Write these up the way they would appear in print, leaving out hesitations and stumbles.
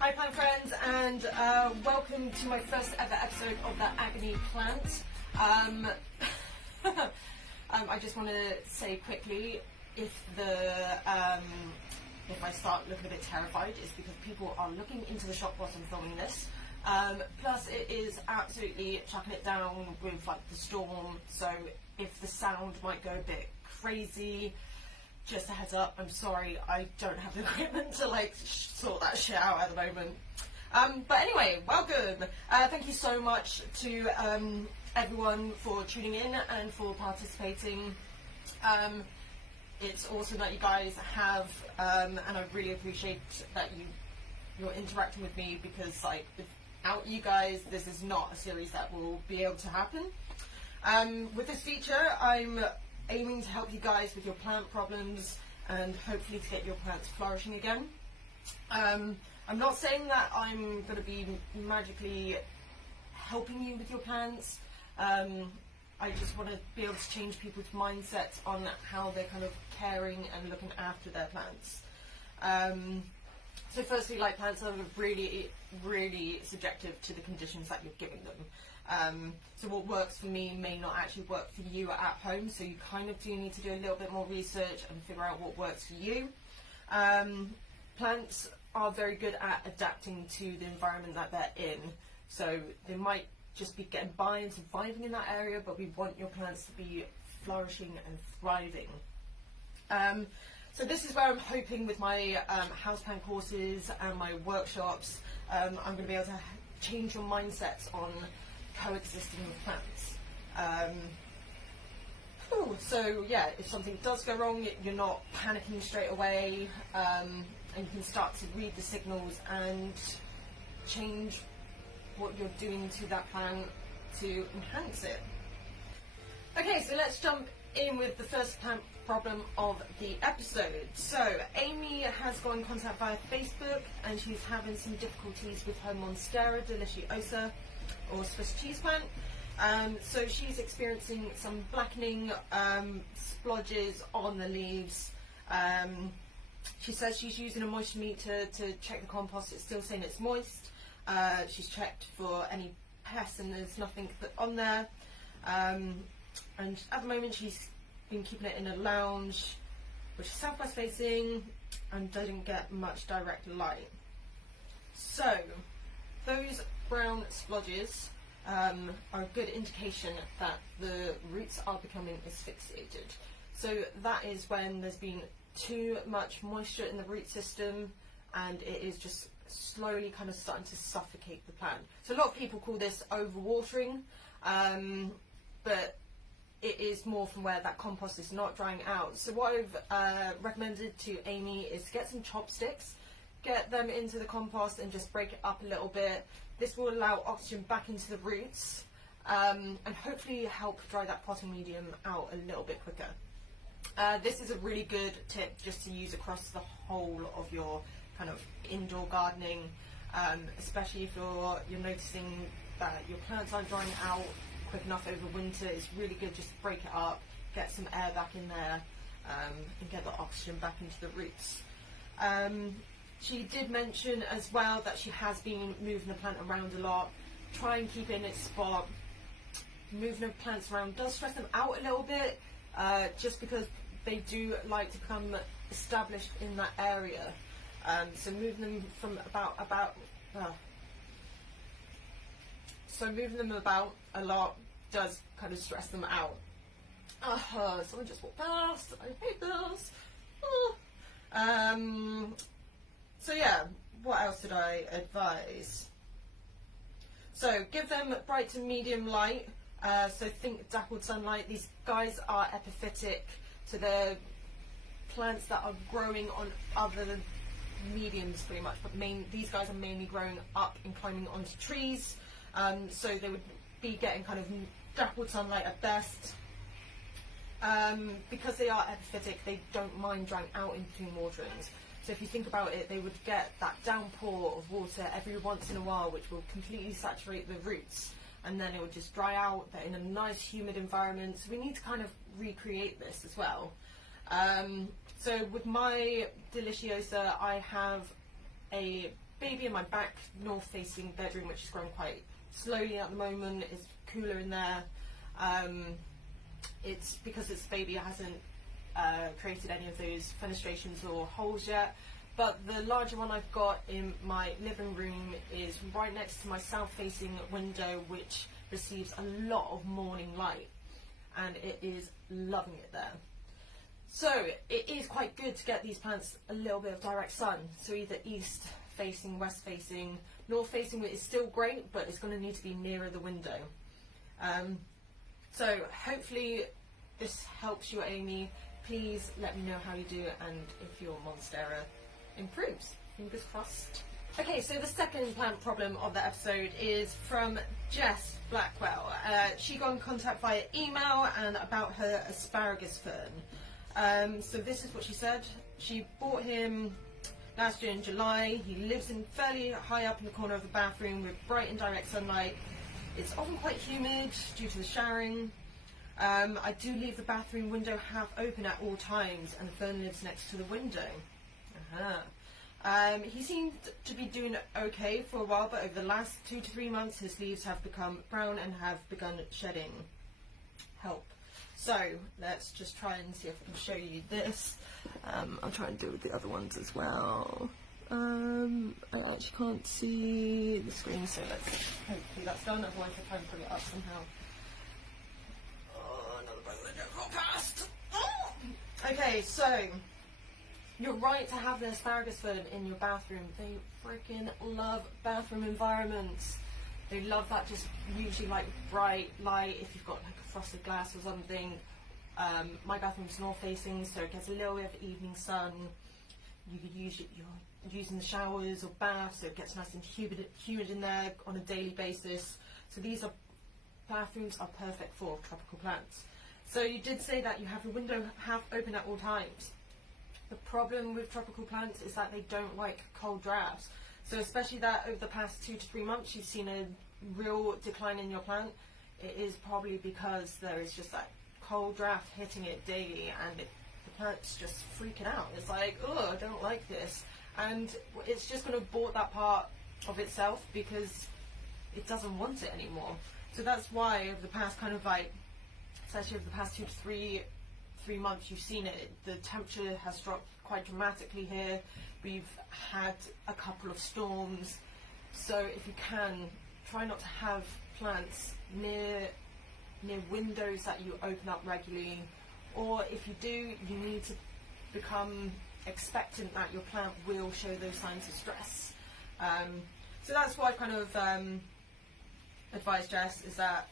Hi plant friends, and welcome to my first ever episode of the Agony Plant. I just want to say quickly, if I start looking a bit terrified, it's because people are looking into the shop whilst I'm filming this. Plus it is absolutely chucking it down with like the storm, so if the sound might go a bit crazy, just a heads up, I'm sorry, I don't have the equipment to like sort that shit out at the moment. But anyway, welcome. Thank you so much to everyone for tuning in and for participating. It's awesome that you guys have, and I really appreciate that you're interacting with me, because like without you guys, this is not a series that will be able to happen. With this feature, I'm aiming to help you guys with your plant problems and hopefully to get your plants flourishing again. I'm not saying that I'm going to be magically helping you with your plants. I just want to be able to change people's mindsets on how they're kind of caring and looking after their plants. So firstly, like, plants are really, really subjective to the conditions that you're giving them. So what works for me may not actually work for you at home, so you kind of do need to do a little bit more research and figure out what works for you. Plants are very good at adapting to the environment that they're in, so they might just be getting by and surviving in that area, but we want your plants to be flourishing and thriving. So this is where I'm hoping with my houseplant courses and my workshops, I'm going to be able to change your mindsets on coexisting with plants. So yeah, if something does go wrong, you're not panicking straight away, and you can start to read the signals and change what you're doing to that plant to enhance it. Okay, so let's jump in with the first plant problem of the episode. So Amy has got in contact via Facebook, and she's having some difficulties with her Monstera deliciosa or Swiss cheese plant. So she's experiencing some blackening, splodges on the leaves. She says she's using a moisture meter to check the compost. It's still saying it's moist. She's checked for any pests and there's nothing on there. And at the moment she's been keeping it in a lounge, which is southwest facing and doesn't get much direct light. So those brown splodges are a good indication that the roots are becoming asphyxiated. So that is when there's been too much moisture in the root system and it is just slowly kind of starting to suffocate the plant. So a lot of people call this overwatering, but it is more from where that compost is not drying out. So what I've recommended to Amy is to get some chopsticks, get them into the compost and just break it up a little bit. This will allow oxygen back into the roots, and hopefully help dry that potting medium out a little bit quicker. This is a really good tip just to use across the whole of your kind of indoor gardening, especially if you're noticing that your plants aren't drying out quick enough over winter. It's really good just to break it up, get some air back in there, and get the oxygen back into the roots. She did mention as well that she has been moving the plant around a lot. Try and keep it in its spot. Moving the plants around does stress them out a little bit, just because they do like to become established in that area. So moving them from moving them about a lot does kind of stress them out. Someone just walked past. I hate this. So yeah, what else did I advise? So give them bright to medium light. So think dappled sunlight. These guys are epiphytic to the plants that are growing on other mediums pretty much, but these guys are mainly growing up and climbing onto trees. So they would be getting kind of dappled sunlight at best. Because they are epiphytic, they don't mind drying out in between waterings. So if you think about it, they would get that downpour of water every once in a while, which will completely saturate the roots, and then it would just dry out. They're in a nice humid environment, so we need to kind of recreate this as well. So with my deliciosa, I have a baby in my back north-facing bedroom, which is growing quite slowly at the moment. It's cooler in there. It's because it's baby, it hasn't created any of those fenestrations or holes yet. But the larger one I've got in my living room is right next to my south-facing window, which receives a lot of morning light, and it is loving it there. So it is quite good to get these plants a little bit of direct sun. So either east facing, west facing, north facing is still great, but it's going to need to be nearer the window. So hopefully this helps you, Amy. Please let me know how you do and if your Monstera improves. Fingers crossed. Okay, so the second plant problem of the episode is from Jess Blackwell. She got in contact via email and about her asparagus fern. So this is what she said. She bought him last year in July. He lives in fairly high up in the corner of the bathroom with bright and direct sunlight. It's often quite humid due to the showering. I do leave the bathroom window half open at all times, and the fern lives next to the window. He seemed to be doing okay for a while, but over the last 2 to 3 months his leaves have become brown and have begun shedding. Help. So let's just try and see if I can show you this. I'll try and do it with the other ones as well. I actually can't see the screen, so let's hopefully that's done, otherwise I'll try and put it up somehow. Oh, another boat that just got past. Oh! Okay, so you're right to have the asparagus fern in your bathroom. They freaking love bathroom environments. They love that just usually like bright light if you've got like a frosted glass or something. My bathroom's north facing, so it gets a little bit of evening sun. You could use it, you're using the showers or baths, so it gets nice and humid in there on a daily basis. So these bathrooms are perfect for tropical plants. So you did say that you have your window half open at all times. The problem with tropical plants is that they don't like cold drafts. So especially that over the past 2 to 3 months you've seen a real decline in your plant. It is probably because there is just that cold draft hitting it daily, and the plant's just freaking out. It's like, oh, I don't like this. And it's just going to abort that part of itself because it doesn't want it anymore. So that's why over the past kind of like, especially over the past 2 to 3 months, you've seen it. The temperature has dropped quite dramatically here. We've had a couple of storms. So if you can, try not to have plants near windows that you open up regularly. Or if you do, you need to become expectant that your plant will show those signs of stress. So that's what I've kind of advised Jess, is that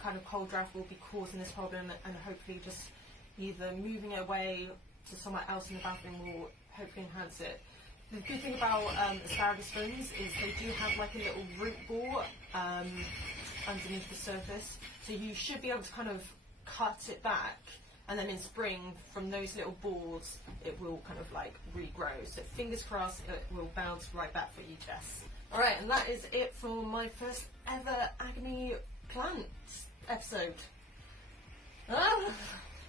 kind of cold draft will be causing this problem, and hopefully just either moving it away to somewhere else in the bathroom will hopefully enhance it. The good thing about asparagus ferns is they do have like a little root ball underneath the surface, so you should be able to kind of cut it back, and then in spring from those little balls it will kind of like regrow. So fingers crossed it will bounce right back for you, Jess. Alright, and that is it for my first ever Agony Plant episode.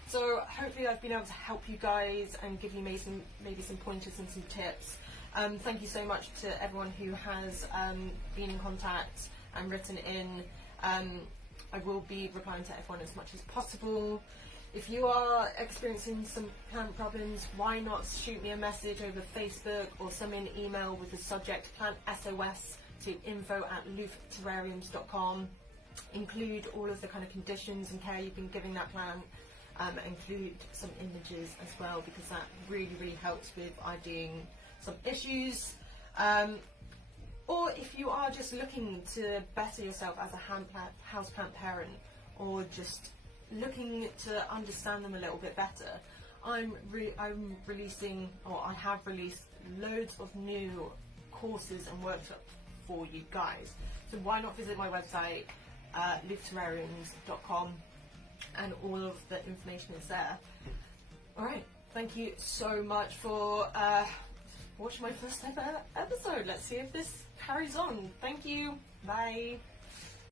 So hopefully I've been able to help you guys and give you maybe some pointers and some tips. Thank you so much to everyone who has been in contact and written in. I will be replying to everyone as much as possible. If you are experiencing some plant problems, why not shoot me a message over Facebook or send me an email with the subject Plant SOS to info@loofterrariums.com. Include all of the kind of conditions and care you've been giving that plant. Include some images as well, because that really helps with IDing some issues. Or if you are just looking to better yourself as a houseplant parent, or just looking to understand them a little bit better, I'm releasing, or I have released loads of new courses and workshops for you guys. So why not visit my website, loofterrariums.com, and all of the information is there. Alright, thank you so much for watching my first ever episode. Let's see if this carries on. Thank you. Bye.